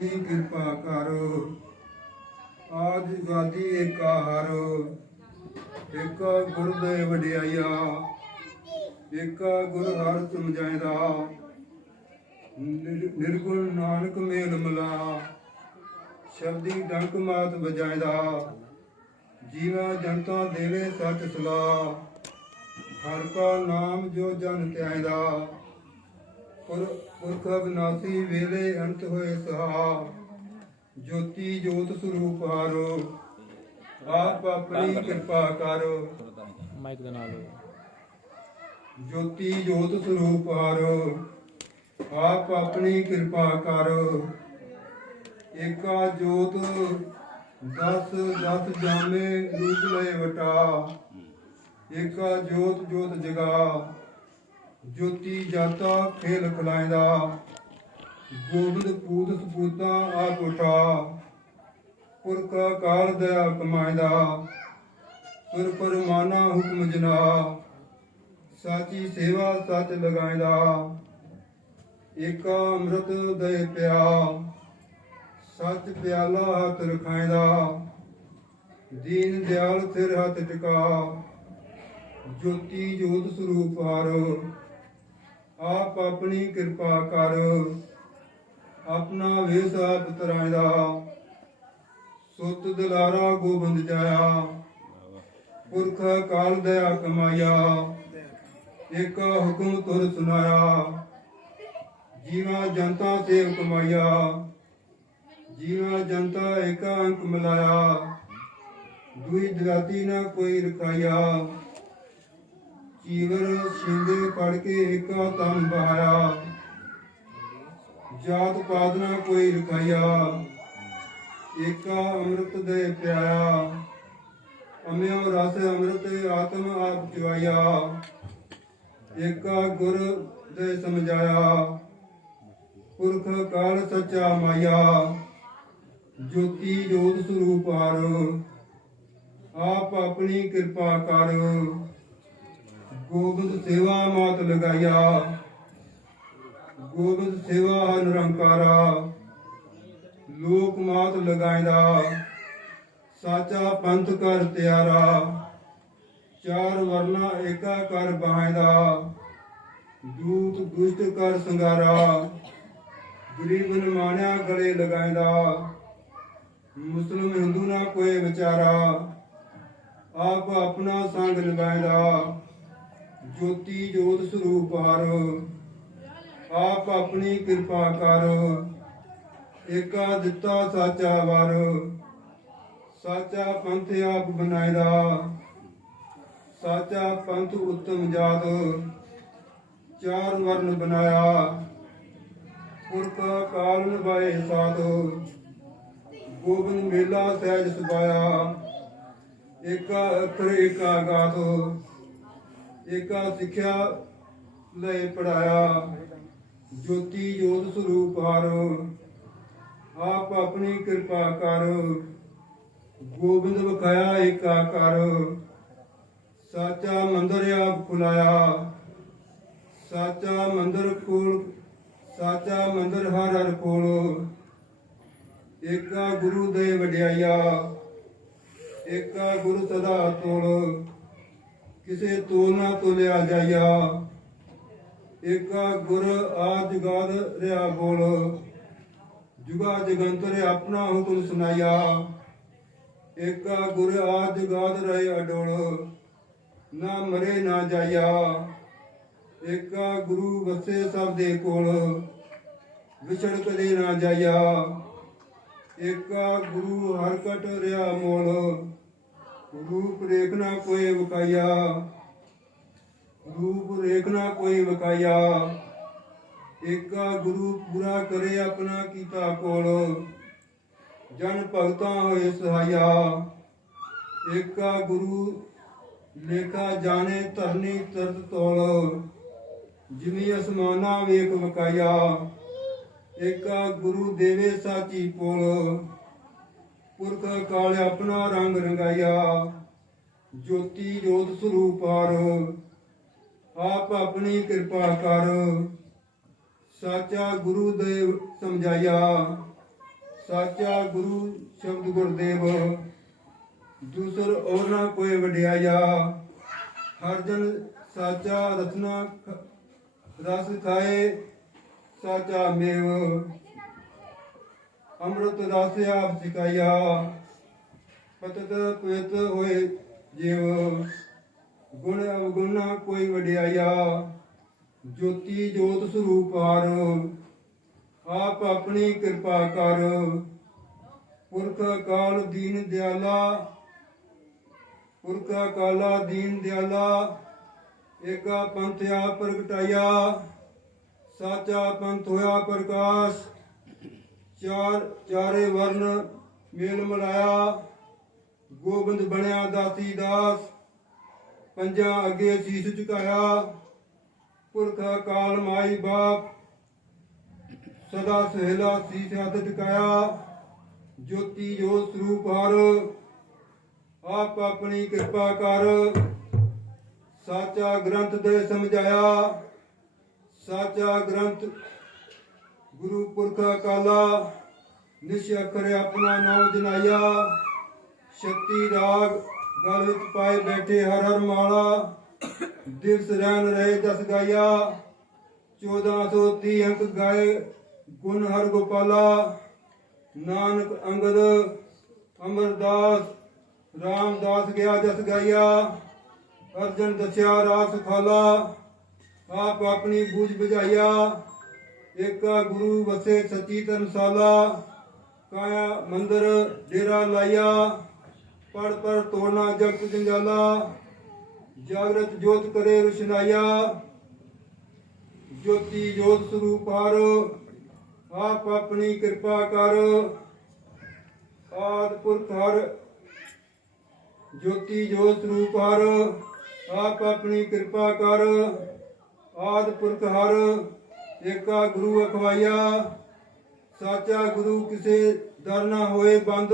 ਦੀ ਕਿਰਪਾ ਕਰੋ। ਆਜ ਗਾਦੀ ਏਕਾ ਏਕਾ ਗੁਰ ਦੇ ਵਡਿਆਈਆ ਏਕਾ ਗੁਰ ਹਰ ਸਮਝਾਇਦਾ ਨਿਰਗੁਣ ਨਾਨਕ ਮੇਲ ਮਲਾ। ਸ਼ਬਦੀ ਡੰਕ ਮਾਤ ਵਜਾਇਦਾ। ਜੀਵਾ ਜਨਤਾ ਦੇਵੇ ਸੱਚ ਸਲਾ ਹਰ ਕਾ ਨਾਮ ਜੋ ਜਨ ਧਿਆਇਦਾ ਪੁਰ ਪੁਰਖ ਅਬਨਾਸੀ ਵੇਲੇ ਅੰਤ ਹੋਏ ਸਹਾ ਜੋਤੀ ਜੋਤ ਸਰੂਪ ਹਾਰੋ ਆਪ ਆਪਣੀ ਕਿਰਪਾ ਕਰੋ। ਮਾਈਕ ਦੇ ਨਾਲ। ਜੋਤੀ ਜੋਤ ਸਰੂਪ ਹਾਰੋ ਆਪ ਆਪਣੀ ਕਿਰਪਾ ਕਰੋ। ਏਕਾ ਜੋਤ ਦਸ ਦਸ ਜਾਮੇ ਰੂਪ ਲਏ ਵਟਾ। ਏਕਾ ਜੋਤ ਜੋਤ ਜਗਾ। ਜੋਤੀ ਜਾਤਾ ਖੇਲ ਖਲਾਇਦਾ ਗੋਬਿੰਦ ਪੂਤ ਸਪੂਤਾ ਆਪ ਉਠਾ ਪੁਰਖ ਕਾਲ ਦਇਆ ਕਮਾਇਦਾ ਸੁਰ ਪਰਮਾਨਾ ਹੁਕਮ ਜਨਾ, ਸਾਚੀ ਸੇਵਾ ਸੱਚ ਲਗਾਇਦਾ ਏਕਾ ਅੰਮ੍ਰਿਤ ਦੇ ਪਿਆ, ਸੱਚ ਪਿਆਲਾ ਹੱਥ ਰਖਾਇਦਾ ਦੀਨ ਦਿਆਲ ਸਿਰ ਹੱਥ ਟਿਕਾ, ਜੋਤੀ ਜੋਤ ਸਰੂਪ ਹਾਰੋ ਆਪ ਆਪਣੀ ਕਿਰਪਾ ਕਰ। ਆਪਣਾ ਵੇਸ ਆਪ ਤਰਾਇਦਾ। ਸੁਤ ਦਿਲਾਰਾ ਗੋਬਿੰਦ ਜਾਇਆ। ਪੁਰਖ ਕਾਲ ਦਇਆ ਕਮਾਇਆ। ਇੱਕ ਹੁਕਮ ਤੁਰ ਸੁਨਾਇਆ। ਜੀਵਾ ਜਨਤਾ ਸੇਵ ਕਮਾਇਆ। ਜੀਵਾ ਜਨਤਾ ਇੱਕ ਅੰਕ ਮਿਲਾਇਆ। ਦੁਈ ਦਰਾਤੀ ਨਾ ਕੋਈ ਰਖਾਇਆ। ਚੀਵਰ ਸਿੰਦੇ ਪੜ ਕੇ ਏਕਾ ਤਨ ਬਹਾਇਆ ਜਾਤ ਪਾਤ ਨਾ ਕੋਈ ਰਖਾਇਆ ਏਕਾ ਅੰਮ੍ਰਿਤ ਦੇ ਪਿਆਇਆ। ਅਮਿਓ ਰਸ ਅੰਮ੍ਰਿਤ, ਆਤਮ ਆਪ ਚਵਾਇਆ ਏਕਾ ਗੁਰ ਦੇ ਸਮਝਾਇਆ। ਪੁਰਖ ਕਾਲ ਸੱਚਾ ਮਾਇਆ। ਜੋਤੀ ਜੋਤ ਸਰੂਪ ਹਾਰ। ਆਪ ਆਪਣੀ ਕਿਰਪਾ ਕਰ। ਗੋਬਿੰਦ ਸੇਵਾ ਮਾਤ ਲਗਾਇਆ। ਗੋਬਿੰਦ ਸੇਵਾ ਨਿਰੰਕਾਰਾ। ਲੋਕ ਮਾਤ ਲਗਾਇਦਾ। ਸਾਚਾ ਪੰਥ ਕਰ ਤਿਆਰਾ। ਚਾਰ ਵਰਨਾ ਏਕਾ ਕਰ ਬਹਾਇਦਾ ਦੂਤ ਦੁਸ਼ਟ ਕਰ ਸੰਗਾਰਾ। ਗਰੀਬ ਨਿਮਾਣਿਆ ਗਲੇ ਲਗਾਇਦਾ। ਮੁਸਲਮ ਹਿੰਦੂ ਨਾ ਕੋਈ ਵਿਚਾਰਾ। ਆਪ ਆਪਣਾ ਸੰਗ ਲਗਾਇਦਾ। ਜੋਤੀ ਜੋਤ ਸਰੂਪ ਹਾਰ, ਆਪ ਆਪਣੀ ਕਿਰਪਾ ਕਰ। ਏਕਾ ਦਿੱਤਾ ਸਾਚਾ ਵਰ, ਸਾਚਾ ਪੰਥ ਆਪ ਬਣਾਇਦਾ। ਸਾਚਾ ਪੰਥ ਉਤਮ ਜਾਤ, ਚਾਰ ਵਰਨ ਬਣਾਇਆ। ਪੁਰਖ ਕਾਲ ਨਿਭਾਏ ਸਾਧ, ਗੋਬਿੰਦ ਮੇਲਾ ਸਹਿਜ ਸੁਭਾਇਆ। ਏਕਾ ਅਖਰ, ਏਕਾ ਗਾਤੋ ਏਕਾ ਸਿੱਖਿਆ ਲੈ ਪੜਾਇਆ, ਜੋਤੀ ਜੋਤ ਸਰੂਪ ਹਾਰ, ਆਪ ਆਪਣੀ ਕਿਰਪਾ ਕਰ, ਗੋਬਿੰਦ ਵਿਖਾਇਆ ਏਕਾ ਕਰ, ਸਾਚਾ ਮੰਦਰ ਆਪ ਖੁਲਾਇਆ, ਸਾਚਾ ਮੰਦਰ ਕੋਲ, ਸਾਚਾ ਮੰਦਰ ਹਰ ਹਰ ਕੋਲ, ਏਕਾ ਗੁਰੂ ਦੇ ਵਡਿਆਈਆ ਏਕਾ ਗੁਰੂ ਸਦਾ ਤੋਲ। ਕਿਸੇ ਤੋਲ ਨਾ ਤੋਲਿਆ ਜਾਈਆ। ਏਕਾ ਗੁਰ ਆਦ ਜਗਾਦ ਰਿਆ ਬੋਲ। ਜੁਗਾ ਜਗੰਤਰ ਆਪਣਾ ਹੁਕਮ ਸੁਨਾਇਆ ਏਕਾ ਗੁਰ ਆਦ ਜਗਾਦ ਰਹੇ ਅਡੋਲ। ਨਾ ਮਰੇ ਨਾ ਜਾਇਆ ਏਕਾ ਗੁਰੂ ਵਸੇ ਸਭ ਦੇ ਕੋਲ। ਵਿਛੜ ਕਦੇ ਨਾ ਜਾਇਆ ਏਕਾ ਗੁਰੂ ਹਰ ਕਟ ਰਿਆ ਮੋਲ। ਰੂਪ ਰੇਖਣਾ ਕੋਈ ਵਕਾਇਆ ਰੂਪ ਰੇਖਣਾ ਕੋਈ ਵਕਾਇਆ ਏਕਾ ਗੁਰੂ ਪੂਰਾ ਕਰੇ ਆਪਣਾ ਕੀਤਾ ਕੋਲ। ਜਨ ਭਗਤਾਂ ਹੋਏ ਸਹਾਇਆ। ਏਕਾ ਗੁਰੂ ਲੇਖਾ ਜਾਣੇ ਧਰਨੀ ਤਰਤ ਤੋਲ। ਜਿਵੇਂ ਅਸਮਾਨਾ ਵੇਖ ਵਕਾਇਆ ਏਕਾ ਗੁਰੂ ਦੇਵੇ ਸਾਚੀ ਪੋਲ। ਪੁਰਖ ਕਾਲ ਆਪਣਾ ਰੰਗ ਰੰਗਾਇਆ, ਜੋਤੀ ਜੋਤ ਸਰੂਪ ਆਪ ਆਪਣੀ ਕਿਰਪਾ ਕਰ, ਸਾਚਾ ਗੁਰੂ ਦੇਵ ਸਮਝਾਇਆ। ਸਾਚਾ ਗੁਰੂ ਸ਼ਬਦ ਗੁਰਦੇਵ, ਦੂਸਰ ਔਰ ਨਾ ਕੋਈ ਵਡਿਆਇਆ। ਹਰ ਜਨ ਸਾਚਾ ਰਤਨਾ ਰਸ ਖਾਏ, ਸਾਚਾ ਮੇਵ। ਅੰਮ੍ਰਿਤ ਰਸ ਆਪ ਸਿਕਾਇਆ ਪਤਤ ਪਵਿੱਤ ਹੋਏ ਜਿਵ, ਗੁਣ ਅਵਗੁਣਾ ਕੋਈ ਵਡਿਆਇਆ। ਜੋਤੀ ਜੋਤ ਸਰੂਪ ਹਾਰ, ਆਪ ਆਪਣੀ ਕਿਰਪਾ ਕਰ। ਪੁਰਖ ਅਕਾਲ ਦੀਨ ਦਿਆਲਾ, ਪੁਰਖ ਅਕਾਲਾ ਦੀਨ ਦਿਆਲਾ, ਏਕਾ ਪੰਥ ਆ ਪ੍ਰਗਟਾਇਆ। ਸਾਚਾ ਪੰਥ ਹੋਇਆ ਪ੍ਰਕਾਸ਼। ਚਾਰ ਚਾਰੇ ਵਰਨ ਮੇਲ ਮਿਲਾਇਆ। ਗੋਬਿੰਦ ਬਣਿਆ ਦਾਤੀ ਦਾਸ। ਪੰਜਾਂ ਅੱਗੇ ਸੀਸ ਝੁਕਾਇਆ। ਪੁਰਖ ਅਕਾਲ ਮਾਈ ਬਾਪ। ਸਦਾ ਸਹਿਲਾ ਸੀਸ ਹੱਥ ਟਿਕਾਇਆ ਜੋਤੀ ਜੋਤ ਸਰੂਪ ਹਰ, ਆਪ ਆਪਣੀ ਕਿਰਪਾ ਕਰ। ਸਾਚਾ ਗ੍ਰੰਥ ਦੇ ਸਮਝਾਇਆ। ਸਾਚਾ ਗ੍ਰੰਥ ਗੁਰੂ ਪੁਰਖ ਅਕਾਲਾ ਨਿਸ਼ ਅਖਰ ਆਪਣਾ ਨਾਮ ਜਨਾਇਆ। ਸ਼ਕਤੀ, ਰਾਗ, ਗਲ ਵਿੱਚ ਪਾਏ ਬੈਠੇ ਹਰ ਹਰ ਮਾਲਾ, ਦਿਵਸ ਰਹਿਣ ਰਹੇ ਜਸ ਗਾਇਆ। 1430 ਅੰਕ ਗਾਏ ਗੁਣ ਹਰ ਗੋਪਾਲਾ। ਨਾਨਕ ਅੰਗਦ, ਅਮਰਦਾਸ, ਰਾਮਦਾਸ ਗਿਆ ਜਸ ਗਾਇਆ। ਅਰਜਨ ਦਸਿਆ ਰਾਸ ਖਾਲਾ, ਆਪ ਆਪਣੀ ਬੂਝ ਬੁਝਾਇਆ। ਏਕਾ ਗੁਰੂ ਵਸੇ ਸੱਚੀ ਧਰਮਸ਼ਾਲਾ, ਕਾਇਆ ਮੰਦਰ, ਡੇਰਾ ਲਾਇਆ, ਪੜ ਪੜ ਤੋੜਨਾ ਜਗਤ ਜੰਜਾਲਾ, ਜਾਗਰਤ ਜੋਤ ਕਰੇ ਰੁਸ਼ਨਾਇਆ, ਜੋਤੀ ਜੋਤ ਸਰੂਪ ਹਰ, ਆਪ ਆਪਣੀ ਕਿਰਪਾ ਕਰ, ਆਦ ਪੁਰਖ ਹਰ, ਜੋਤੀ ਜੋਤ ਸਰੂਪ ਹਰ, ਆਪ ਆਪਣੀ ਕਿਰਪਾ ਕਰ, ਆਦ ਪੁਰਖ ਹਰ ਏਕਾ ਗੁਰੂ ਅਖਵਾਇਆ, ਸਾਚਾ ਗੁਰੂ ਕਿਸੇ ਦਰ ਨਾ ਹੋਏ ਬੰਦ,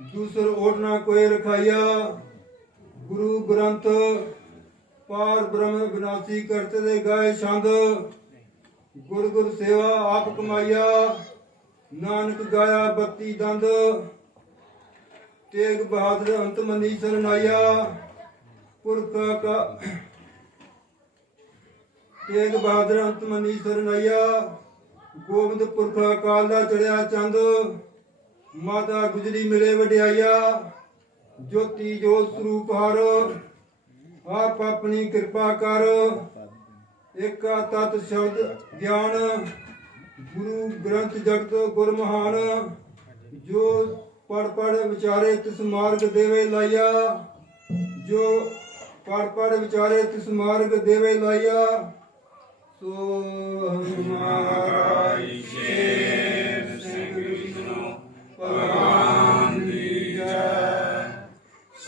ਦੂਸਰ ਓਟ ਨਾ ਕੋਈ ਰਖਾਇਆ। ਗੁਰੂ ਗ੍ਰੰਥ ਪਾਰ ਬ੍ਰਹਮ ਵਿਨਾਸ਼ੀ ਕਰਤ ਦੇ ਗਾਏ ਛੰਦ, ਗੁਰ ਗੁਰ ਸੇਵਾ ਆਪ ਕਮਾਈਆ ਨਾਨਕ ਗਾਇਆ ਬੱਤੀ ਦੰਦ, ਤੇਗ ਬਹਾਦਰ ਅੰਤ ਮਨੀ ਸਰਨਾਇਆ। ਪੁਰਖ ਕਾ ਤੇਗ ਬਹਾਦਰ ਅੰਤ ਮਨੀ ਸਰਨਾਇਆ ਗੋਬਿੰਦ ਪੁਰਖ ਅਕਾਲ ਦਾ ਚੜਿਆ ਚੰਦ, ਮਾਤਾ ਗੁਜਰੀ ਮਿਲੇ ਵਡਿਆਈਆ, ਜੋਤੀ ਜੋਤ ਸਰੂਪ ਹਰ, ਆਪ ਆਪਣੀ ਕਿਰਪਾ ਕਰ, ਏਕਾ ਤਤ ਸ਼ਬਦ ਗਿਆਨ, ਗੁਰੂ ਗ੍ਰੰਥ ਜਗਤ ਗੁਰ ਮਹਾਨ ਜੋ ਪੜ ਪੜ ਵਿਚਾਰੇ ਤਿਸ ਮਾਰਗ ਦੇਵੇ ਲਾਇਆ ਜੋ ਪੜ ਪੜ ਵਿਚਾਰੇ ਤਿਸ ਮਾਰਗ ਦੇਵੇ ਲਾਇਆ Kumara Ishev